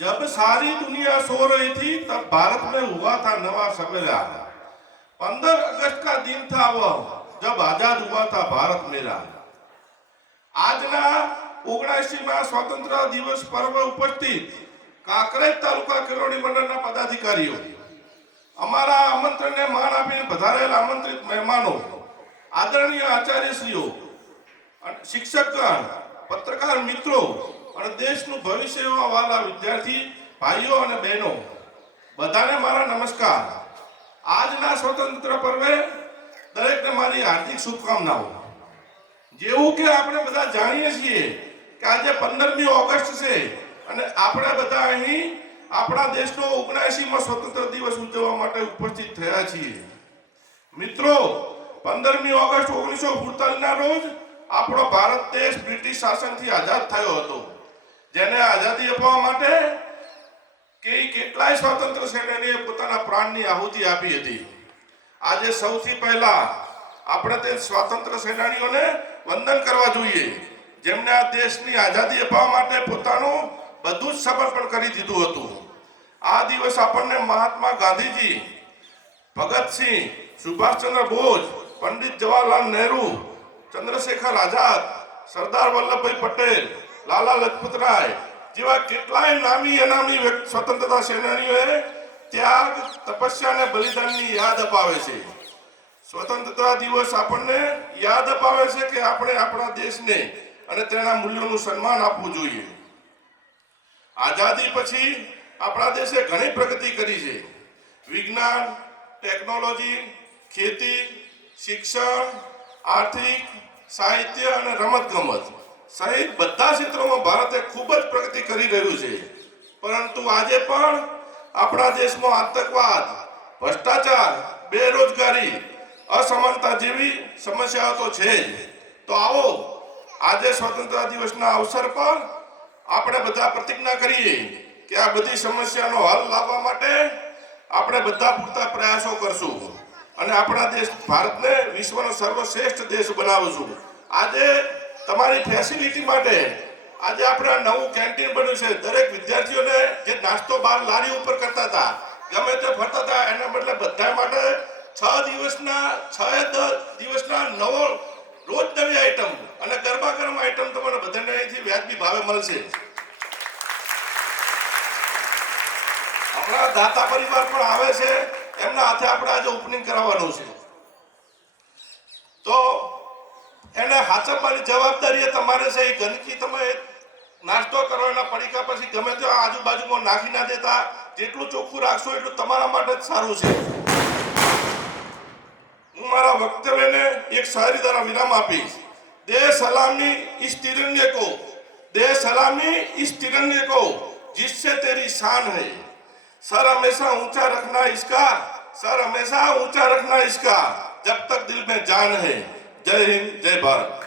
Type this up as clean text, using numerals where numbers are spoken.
जब सारी दुनिया सो रही थी तब भारत में हुआ था नवा सवेरा। 15 अगस्त का दिन था वह जब आजाद हुआ था भारत मेरा। આજના 79મા સ્વાતંત્ર્ય દિવસ પર્વ ઉપસ્થિત કાંકરેજ તાલુકા કેળવણી મંડળના પદાધિકારીઓ, અમારા આમંત્રણને માન આપીને પધારેલા આમંત્રિત મહેમાનો, આદરણીય આચાર્યશ્રીઓ, શિક્ષકગણ, પત્રકાર મિત્રો અને દેશનું ભવિષ્ય એવા વાલા વિદ્યાર્થી ભાઈઓ અને બહેનો, બધાને મારા નમસ્કાર। આજના સ્વતંત્ર પર્વે દરેકને મારી હાર્દિક શુભકામનાઓ। જેવું કે આપણે બધા જાણીએ છીએ કે આજે 15મી ઓગસ્ટ છે અને આપણે બધા અહીં આપણા દેશનો 79મો સ્વતંત્ર દિવસ ઉજવવા માટે ઉપસ્થિત થયા છીએ। મિત્રો, 15મી ઓગસ્ટ 1947ના રોજ આપણો ભારત દેશ બ્રિટિશ શાસનથી આઝાદ થયો હતો, જેને આઝાદી અપાવવા માટે કેટલાય સ્વતંત્ર સેનાનીઓએ પોતાના પ્રાણની આહુતિ આપી હતી। આજે સૌથી પહેલા આપણે તે સ્વાતંત્ર્ય સેનાનીઓને વંદન કરવા જોઈએ, જેમણે આ દેશની આઝાદી અપાવવા માટે પોતાનું બધું જ સમર્પણ કરી દીધું હતું। આ દિવસ આપણને મહાત્મા ગાંધીજી, ભગતસિંહ, સુભાષચંદ્ર બોઝ, પંડિત જવાહરલાલ નહેરુ, ચંદ્રશેખર આઝાદ, સરદાર વલ્લભભાઈ પટેલ, લાલા લજપત રાય જેવા કેટલાય નામી અનામી સ્વતંત્રતા સેનાનીઓએ ત્યાગ, તપસ્યા અને બલિદાનની યાદ અપાવે છે। સ્વતંત્રતા દિવસ આપણને યાદ અપાવે છે કે આપણે આપણા દેશને અને તેના મૂલ્યોનું સન્માન આપવું જોઈએ। આઝાદી પછી આપણા દેશે ઘણી પ્રગતિ કરી છે। વિજ્ઞાન, ટેકનોલોજી, ખેતી, શિક્ષણ, આર્થિક, સાહિત્ય અને રમતગમત સહિત બધા ક્ષેત્રોમાં ભારતે ખૂબ જ પ્રગતિ કરી રહ્યું છે। પરંતુ આજે પણ આપણા દેશમાં આતંકવાદ, ભ્રષ્ટાચાર, બેરોજગારી, અસમાનતા જેવી સમસ્યાઓ તો છે જ। તો આવો આજે સ્વતંત્રતા દિવસના અવસર પર આપણે બધા પ્રતિજ્ઞા કરીએ કે આ બધી સમસ્યાનો હલ લાવવા માટે આપણે બધા પૂરતા પ્રયાસો કરશું અને આપણા દેશ ભારતને વિશ્વનો સર્વશ્રેષ્ઠ દેશ બનાવશું। આજે તમારી ફેસિલિટી માટે આજે આપણે નવું કેન્ટીન બન્યું છે। દરેક વિદ્યાર્થીઓને જે નાસ્તો બહાર લારી ઉપર કરતા હતા, ગમે તે ફરતા હતા, એના બદલે બધા માટે 6 દિવસના નવો રોજ નવી આઈટમ અને ગરમા ગરમ આઈટમ તમને બધાને અહીંથી વ્યાજબી ભાવે મળશે। હમણાં દાતા પરિવાર પણ આવે છે, એમના હાથે આપણે આજે ઓપનિંગ કરાવવાનું છે, તો એને હાચવવાની જવાબદારી તમારે છે। એ ગંદકી તમે નાસ્તો કરો, એના પડીકા પછી ગમે તે આજુબાજુમાં નાખી ના દેતા, જેટલું ચોખ્ખું રાખશો એટલું તમારા માટે જ સારું છે। હું મારા વક્તવ્યને એક શાયરી દ્વારા વિરામ આપીશ। દે સલામી इस तिरंगे को, दे सलामी इस तिरंगे को जिससे तेरी शान है। सर हमेशा ऊंचा रखना इसका, सर हमेशा ऊंचा रखना इसका, जब तक दिल में जान है। जय हिंद, जय भारत।